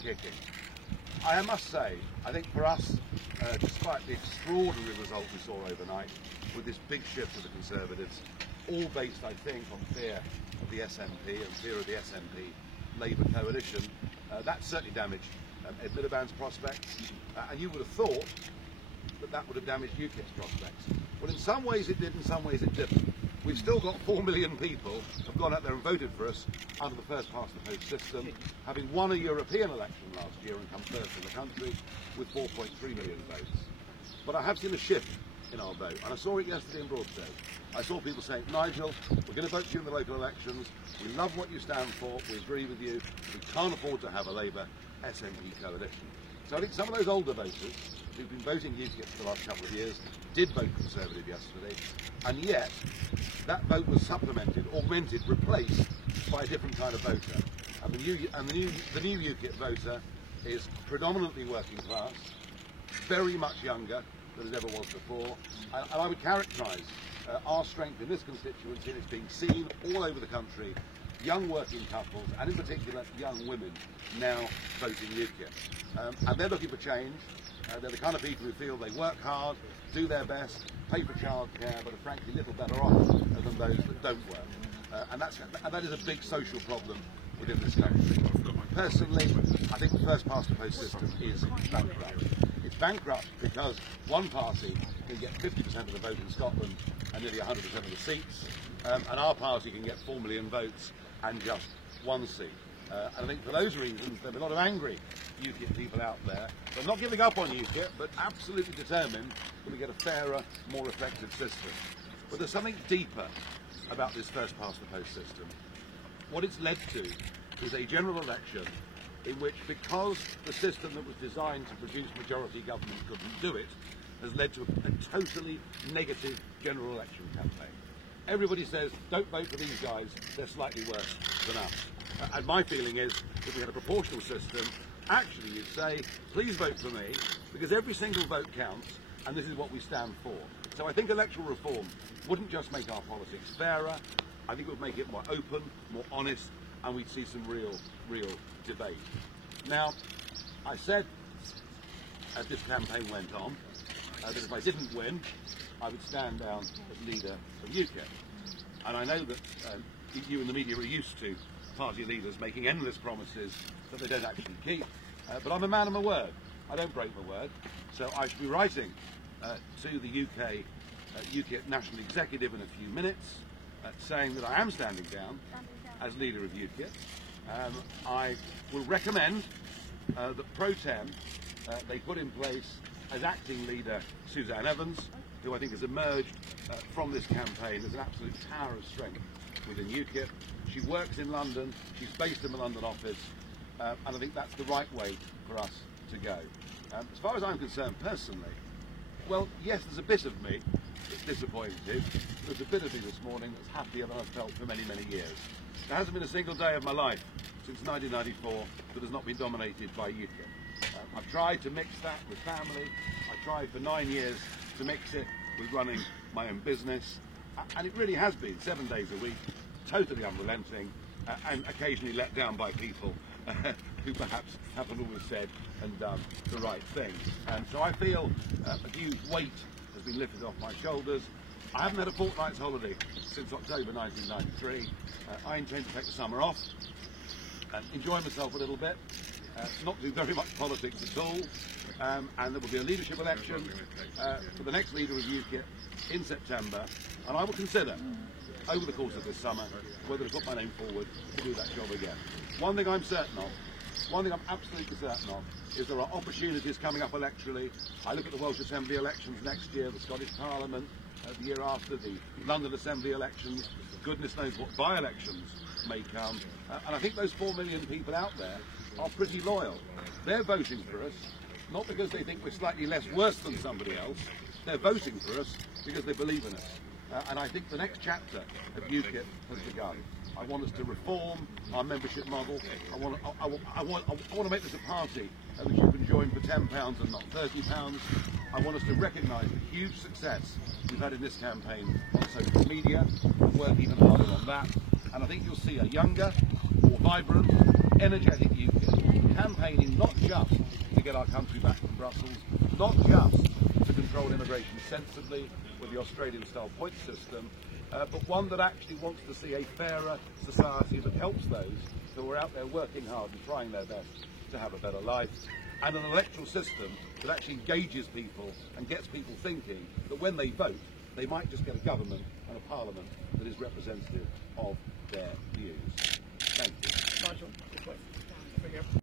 kicking. I must say, I think for us, despite the extraordinary result we saw overnight, with this big shift of the Conservatives, all based, I think, on fear of the SNP and fear of the SNP-Labour coalition, that certainly damaged Ed Miliband's prospects, and you would have thought that that would have damaged UKIP's prospects. Well, in some ways it did, in some ways it didn't. We've still got 4 million people who have gone out there and voted for us under the first past the post system, having won a European election last year and come first in the country with 4.3 million votes. But I have seen a shift in our vote, and I saw it yesterday in Broadstairs. I saw people saying, Nigel, we're going to vote for you in the local elections, we love what you stand for, we agree with you, we can't afford to have a Labour SNP coalition. So I think some of those older voters who've been voting UKIP for the last couple of years did vote Conservative yesterday, and yet that vote was supplemented, augmented, replaced by a different kind of voter. And the new UKIP voter is predominantly working class, very much younger than it ever was before, and I would characterise our strength in this constituency as being seen all over the country, young working couples, and in particular young women, now voting UKIP. And they're looking for change. They're the kind of people who feel they work hard, do their best, pay for childcare, but are frankly little better off than those that don't work. And that is a big social problem within this country. Personally, I think the first past the post system is bankrupt. It's bankrupt because one party can get 50% of the vote in Scotland and nearly 100% of the seats, and our party can get 4 million votes and just one seat. And I think for those reasons, there are a lot of angry UKIP people out there. They're not giving up on UKIP, but absolutely determined that we get a fairer, more effective system. But there's something deeper about this first past the post system. What it's led to is a general election in which, because the system that was designed to produce majority government couldn't do it, has led to a totally negative general election campaign. Everybody says, don't vote for these guys, they're slightly worse than us. And my feeling is, if we had a proportional system, actually you'd say, please vote for me, because every single vote counts, and this is what we stand for. So I think electoral reform wouldn't just make our politics fairer, I think it would make it more open, more honest, and we'd see some real debate. Now, I said, as this campaign went on, that if I didn't win, I would stand down as leader of UKIP. And I know that you and the media are used to party leaders making endless promises that they don't actually keep. But I'm a man of my word. I don't break my word. So I should be writing to the UK UKIP National Executive in a few minutes, saying that I am standing down as leader of UKIP. I will recommend that pro tem they put in place as acting leader Suzanne Evans, who I think has emerged from this campaign as an absolute tower of strength within UKIP. She works in London, she's based in the London office, and I think that's the right way for us to go. As far as I'm concerned personally, well, yes, there's a bit of me that's disappointed. There's a bit of me this morning that's happier than I've felt for many, many years. There hasn't been a single day of my life since 1994 that has not been dominated by UKIP. I've tried to mix that with family. I've tried for 9 years to mix it with running my own business. And it really has been 7 days a week, totally unrelenting, and occasionally let down by people who perhaps haven't always said and done the right thing. And so I feel a huge weight has been lifted off my shoulders. I haven't had a fortnight's holiday since October 1993. I intend to take the summer off and enjoy myself a little bit, not do very much politics at all, and there will be a leadership election for the next leader of UKIP in September, and I will consider over the course of this summer whether to put my name forward to do that job again. One thing I'm certain of, one thing I'm absolutely certain of, is there are opportunities coming up electorally. I look at the Welsh Assembly elections next year, the Scottish Parliament the year after, the London Assembly elections, goodness knows what by-elections may come, and I think those 4 million people out there are pretty loyal. They're voting for us, not because they think we're slightly less worse than somebody else, they're voting for us because they believe in us. And I think the next chapter of UKIP has begun. I want us to reform our membership model. I want to make this a party that you can join for £10 and not £30. I want us to recognise the huge success we've had in this campaign on social media and work even harder on that. And I think you'll see a younger, more vibrant, energetic UKIP campaigning not just to get our country back from Brussels, not just to control immigration sensibly with the Australian-style point system, but one that actually wants to see a fairer society that helps those who are out there working hard and trying their best to have a better life, and an electoral system that actually engages people and gets people thinking that when they vote, they might just get a government and a parliament that is representative of their views. Thank you. Nigel, good point.